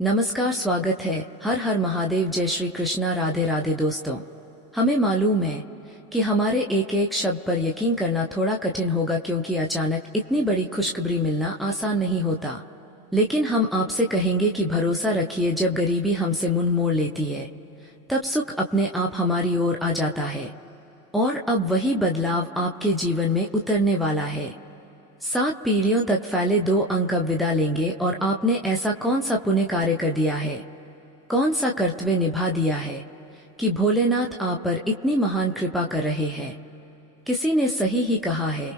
नमस्कार, स्वागत है। हर हर महादेव, जय श्री कृष्णा, राधे राधे। दोस्तों, हमें मालूम है कि हमारे एक एक शब्द पर यकीन करना थोड़ा कठिन होगा, क्योंकि अचानक इतनी बड़ी खुशखबरी मिलना आसान नहीं होता। लेकिन हम आपसे कहेंगे कि भरोसा रखिए, जब गरीबी हमसे मुंह मोड़ लेती है तब सुख अपने आप हमारी ओर आ जाता है। और अब वही बदलाव आपके जीवन में उतरने वाला है। 7 पीढ़ियों तक फैले 2 अंक अब विदा लेंगे। और आपने ऐसा कौन सा पुण्य कार्य कर दिया है, कौन सा कर्तव्य निभा दिया है कि भोलेनाथ आप पर इतनी महान कृपा कर रहे हैं। किसी ने सही ही कहा है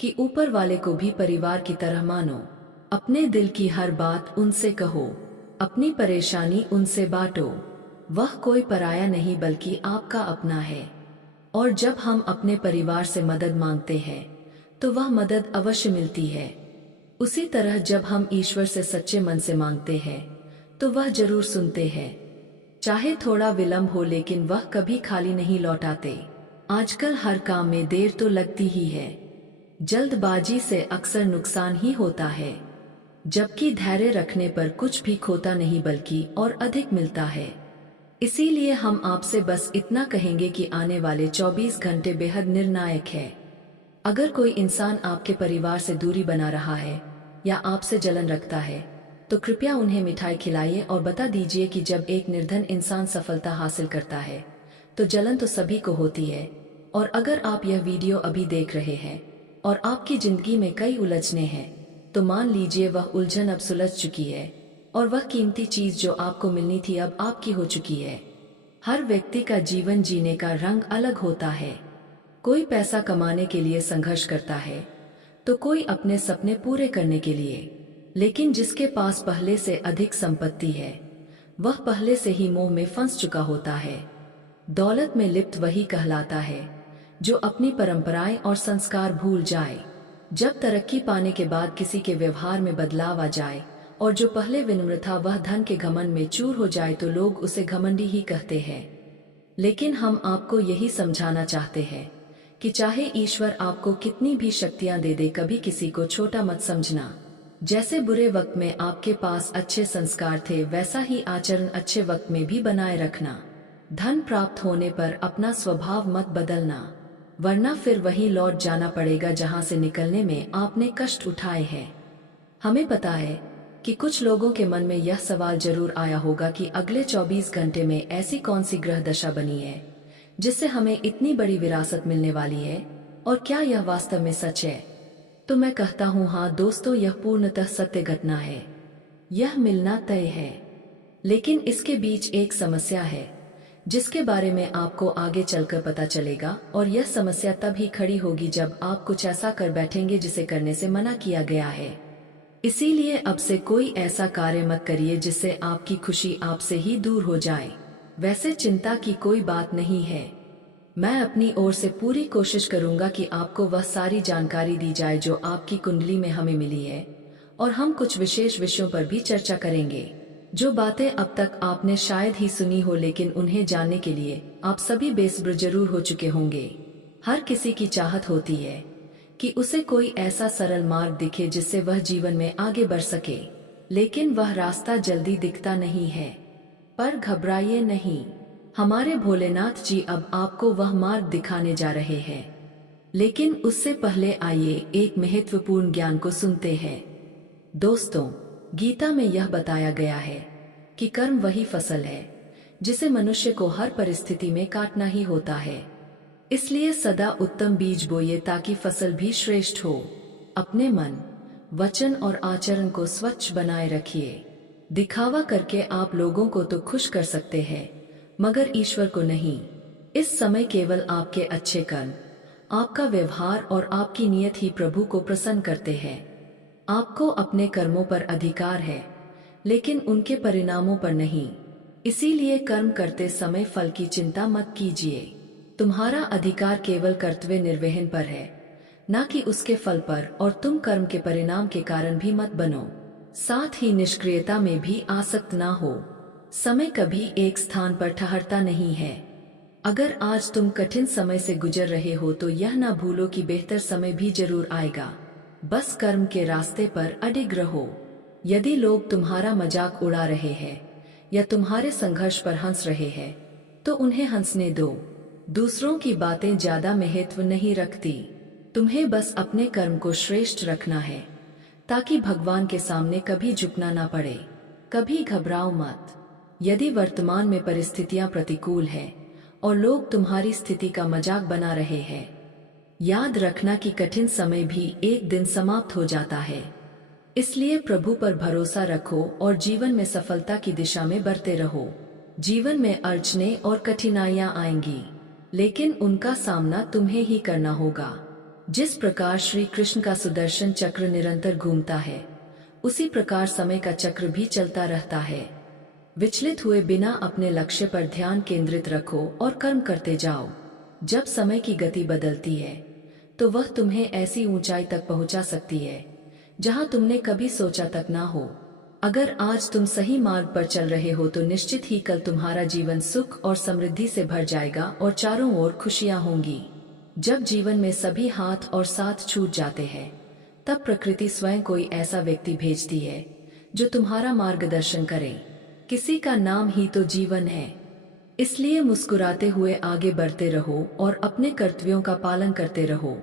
कि ऊपर वाले को भी परिवार की तरह मानो। अपने दिल की हर बात उनसे कहो, अपनी परेशानी उनसे बांटो। वह कोई पराया नहीं बल्कि आपका अपना है। और जब हम अपने परिवार से मदद मांगते हैं तो वह मदद अवश्य मिलती है। उसी तरह जब हम ईश्वर से सच्चे मन से मांगते हैं तो वह जरूर सुनते हैं। चाहे थोड़ा विलंब हो, लेकिन वह कभी खाली नहीं लौटाते। आजकल हर काम में देर तो लगती ही है। जल्दबाजी से अक्सर नुकसान ही होता है, जबकि धैर्य रखने पर कुछ भी खोता नहीं बल्कि और अधिक मिलता है। इसीलिए हम आपसे बस इतना कहेंगे कि आने वाले 24 घंटे बेहद निर्णायक है। अगर कोई इंसान आपके परिवार से दूरी बना रहा है या आपसे जलन रखता है तो कृपया उन्हें मिठाई खिलाइए और बता दीजिए कि जब एक निर्धन इंसान सफलता हासिल करता है तो जलन तो सभी को होती है। और अगर आप यह वीडियो अभी देख रहे हैं और आपकी जिंदगी में कई उलझने हैं तो मान लीजिए वह उलझन अब सुलझ चुकी है और वह कीमती चीज जो आपको मिलनी थी अब आपकी हो चुकी है। हर व्यक्ति का जीवन जीने का रंग अलग होता है। कोई पैसा कमाने के लिए संघर्ष करता है तो कोई अपने सपने पूरे करने के लिए। लेकिन जिसके पास पहले से अधिक संपत्ति है वह पहले से ही मोह में फंस चुका होता है। दौलत में लिप्त वही कहलाता है जो अपनी परंपराएं और संस्कार भूल जाए। जब तरक्की पाने के बाद किसी के व्यवहार में बदलाव आ जाए और जो पहले विनम्र था वह धन के घमंड में चूर हो जाए तो लोग उसे घमंडी ही कहते हैं। लेकिन हम आपको यही समझाना चाहते हैं कि चाहे ईश्वर आपको कितनी भी शक्तियां दे दे, कभी किसी को छोटा मत समझना। जैसे बुरे वक्त में आपके पास अच्छे संस्कार थे वैसा ही आचरण अच्छे वक्त में भी बनाए रखना। धन प्राप्त होने पर अपना स्वभाव मत बदलना, वरना फिर वहीं लौट जाना पड़ेगा जहां से निकलने में आपने कष्ट उठाए हैं। हमें पता है कि कुछ लोगों के मन में यह सवाल जरूर आया होगा कि अगले 24 घंटे में ऐसी कौन सी ग्रह दशा बनी है जिससे हमें इतनी बड़ी विरासत मिलने वाली है, और क्या यह वास्तव में सच है। तो मैं कहता हूँ हाँ दोस्तों, यह पूर्णतः सत्य घटना है। यह मिलना तय है। लेकिन इसके बीच एक समस्या है जिसके बारे में आपको आगे चलकर पता चलेगा, और यह समस्या तब ही खड़ी होगी जब आप कुछ ऐसा कर बैठेंगे जिसे करने से मना किया गया है। इसीलिए अब से कोई ऐसा कार्य मत करिए जिससे आपकी खुशी आपसे ही दूर हो जाए। वैसे चिंता की कोई बात नहीं है। मैं अपनी ओर से पूरी कोशिश करूंगा कि आपको वह सारी जानकारी दी जाए जो आपकी कुंडली में हमें मिली है, और हम कुछ विशेष विषयों पर भी चर्चा करेंगे जो बातें अब तक आपने शायद ही सुनी हो, लेकिन उन्हें जानने के लिए आप सभी बेसब्र जरूर हो चुके होंगे। हर किसी की चाहत होती है कि उसे कोई ऐसा सरल मार्ग दिखे जिससे वह जीवन में आगे बढ़ सके, लेकिन वह रास्ता जल्दी दिखता नहीं है। पर घबराइए नहीं, हमारे भोलेनाथ जी अब आपको वह मार्ग दिखाने जा रहे हैं। लेकिन उससे पहले आइए एक महत्वपूर्ण ज्ञान को सुनते हैं। दोस्तों, गीता में यह बताया गया है कि कर्म वही फसल है जिसे मनुष्य को हर परिस्थिति में काटना ही होता है। इसलिए सदा उत्तम बीज बोइए ताकि फसल भी श्रेष्ठ हो। अपने मन, वचन और आचरण को स्वच्छ बनाए रखिए। दिखावा करके आप लोगों को तो खुश कर सकते हैं मगर ईश्वर को नहीं। इस समय केवल आपके अच्छे कर्म, आपका व्यवहार और आपकी नियत ही प्रभु को प्रसन्न करते हैं। आपको अपने कर्मों पर अधिकार है लेकिन उनके परिणामों पर नहीं। इसीलिए कर्म करते समय फल की चिंता मत कीजिए। तुम्हारा अधिकार केवल कर्तव्य निर्वहन पर है, न कि उसके फल पर, और तुम कर्म के परिणाम के कारण भी मत बनो। साथ ही निष्क्रियता में भी आसक्त ना हो। समय कभी एक स्थान पर ठहरता नहीं है। अगर आज तुम कठिन समय से गुजर रहे हो तो यह ना भूलो कि बेहतर समय भी जरूर आएगा। बस कर्म के रास्ते पर अडिग रहो। यदि लोग तुम्हारा मजाक उड़ा रहे हैं या तुम्हारे संघर्ष पर हंस रहे हैं तो उन्हें हंसने दो। दूसरों की बातें ज्यादा महत्व नहीं रखती। तुम्हें बस अपने कर्म को श्रेष्ठ रखना है ताकि भगवान के सामने कभी झुकना ना पड़े। कभी घबराओ मत। यदि वर्तमान में परिस्थितियां प्रतिकूल हैं और लोग तुम्हारी स्थिति का मजाक बना रहे हैं, याद रखना कि कठिन समय भी एक दिन समाप्त हो जाता है। इसलिए प्रभु पर भरोसा रखो और जीवन में सफलता की दिशा में बढ़ते रहो। जीवन में अड़चने और कठिनाइयां आएंगी, लेकिन उनका सामना तुम्हें ही करना होगा। जिस प्रकार श्री कृष्ण का सुदर्शन चक्र निरंतर घूमता है, उसी प्रकार समय का चक्र भी चलता रहता है। विचलित हुए बिना अपने लक्ष्य पर ध्यान केंद्रित रखो और कर्म करते जाओ। जब समय की गति बदलती है तो वह तुम्हें ऐसी ऊंचाई तक पहुंचा सकती है जहां तुमने कभी सोचा तक ना हो। अगर आज तुम सही मार्ग पर चल रहे हो तो निश्चित ही कल तुम्हारा जीवन सुख और समृद्धि से भर जाएगा और चारों ओर खुशियां होंगी। जब जीवन में सभी हाथ और साथ छूट जाते हैं, तब प्रकृति स्वयं कोई ऐसा व्यक्ति भेजती है जो तुम्हारा मार्गदर्शन करे। किसी का नाम ही तो जीवन है। इसलिए मुस्कुराते हुए आगे बढ़ते रहो और अपने कर्तव्यों का पालन करते रहो।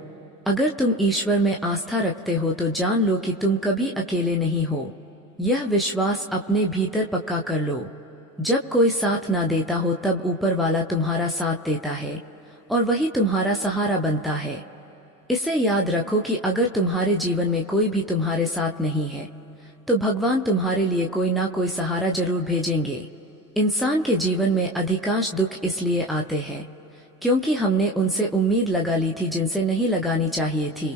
अगर तुम ईश्वर में आस्था रखते हो तो जान लो कि तुम कभी अकेले नहीं हो। यह विश्वास अपने भीतर पक्का कर लो। जब कोई साथ ना देता हो तब ऊपर वाला तुम्हारा साथ देता है और वही तुम्हारा सहारा बनता है। इसे याद रखो कि अगर तुम्हारे जीवन में कोई भी तुम्हारे साथ नहीं है तो भगवान तुम्हारे लिए कोई ना कोई सहारा जरूर भेजेंगे। इंसान के जीवन में अधिकांश दुख इसलिए आते हैं क्योंकि हमने उनसे उम्मीद लगा ली थी जिनसे नहीं लगानी चाहिए थी।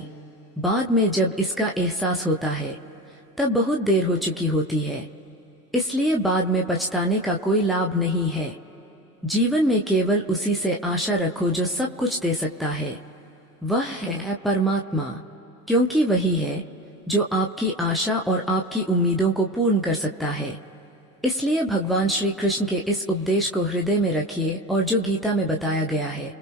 बाद में जब इसका एहसास होता है तब बहुत देर हो चुकी होती है। इसलिए बाद में पछताने का कोई लाभ नहीं है। जीवन में केवल उसी से आशा रखो जो सब कुछ दे सकता है। वह है परमात्मा, क्योंकि वही है जो आपकी आशा और आपकी उम्मीदों को पूर्ण कर सकता है। इसलिए भगवान श्री कृष्ण के इस उपदेश को हृदय में रखिए और जो गीता में बताया गया है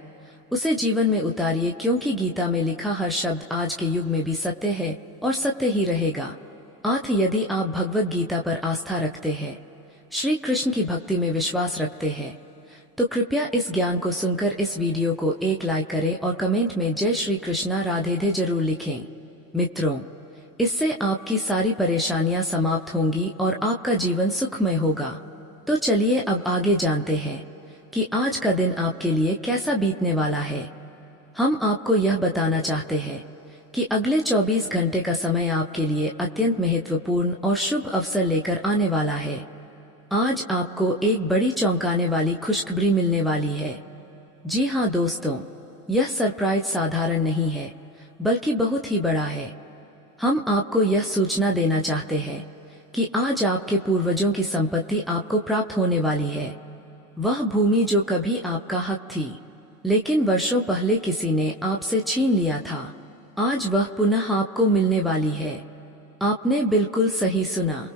उसे जीवन में उतारिए, क्योंकि गीता में लिखा हर शब्द आज के युग में भी सत्य है और सत्य ही रहेगा। यदि आप भगवत गीता पर आस्था रखते हैं, श्री कृष्ण की भक्ति में विश्वास रखते हैं, तो कृपया इस ज्ञान को सुनकर इस वीडियो को एक लाइक करें और कमेंट में जय श्री कृष्णा राधे राधे जरूर लिखें। मित्रों, इससे आपकी सारी परेशानियां समाप्त होंगी और आपका जीवन सुखमय होगा। तो चलिए अब आगे जानते हैं कि आज का दिन आपके लिए कैसा बीतने वाला है। हम आपको यह बताना चाहते हैं कि अगले 24 घंटे का समय आपके लिए अत्यंत महत्वपूर्ण और शुभ अवसर लेकर आने वाला है। आज आपको एक बड़ी चौंकाने वाली खुशखबरी मिलने वाली है। जी हाँ दोस्तों, यह सरप्राइज साधारण नहीं है बल्कि बहुत ही बड़ा है। हम आपको यह सूचना देना चाहते हैं कि आज आपके पूर्वजों की संपत्ति आपको प्राप्त होने वाली है। वह भूमि जो कभी आपका हक थी, लेकिन वर्षों पहले किसी ने आपसे छीन लिया था, आज वह पुनः आपको मिलने वाली है। आपने बिल्कुल सही सुना।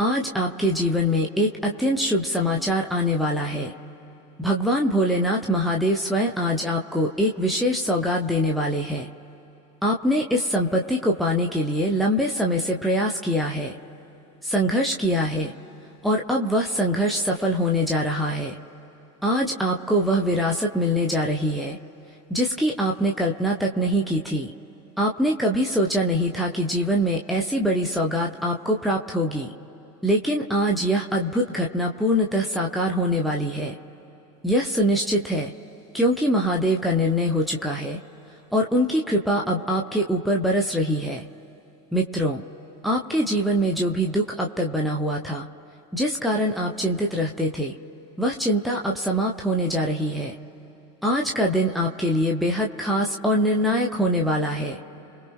आज आपके जीवन में एक अत्यंत शुभ समाचार आने वाला है। भगवान भोलेनाथ महादेव स्वयं आज आपको एक विशेष सौगात देने वाले हैं। आपने इस संपत्ति को पाने के लिए लंबे समय से प्रयास किया है, संघर्ष किया है और अब वह संघर्ष सफल होने जा रहा है। आज आपको वह विरासत मिलने जा रही है जिसकी आपने कल्पना तक नहीं की थी। आपने कभी सोचा नहीं था कि जीवन में ऐसी बड़ी सौगात आपको प्राप्त होगी, लेकिन आज यह अद्भुत घटना पूर्णतः साकार होने वाली है। यह सुनिश्चित है क्योंकि महादेव का निर्णय हो चुका है और उनकी कृपा अब आपके ऊपर बरस रही है। मित्रों, आपके जीवन में जो भी दुख अब तक बना हुआ था, जिस कारण आप चिंतित रहते थे, वह चिंता अब समाप्त होने जा रही है। आज का दिन आपके लिए बेहद खास और निर्णायक होने वाला है।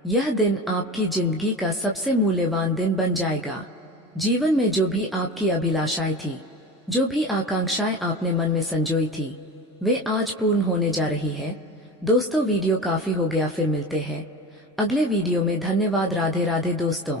यह दिन आपकी जिंदगी का सबसे मूल्यवान दिन बन जाएगा। जीवन में जो भी आपकी अभिलाषाएं थी, जो भी आकांक्षाएं आपने मन में संजोई थी, वे आज पूर्ण होने जा रही है। दोस्तों, वीडियो काफी हो गया, फिर मिलते हैं अगले वीडियो में। धन्यवाद। राधे राधे दोस्तों।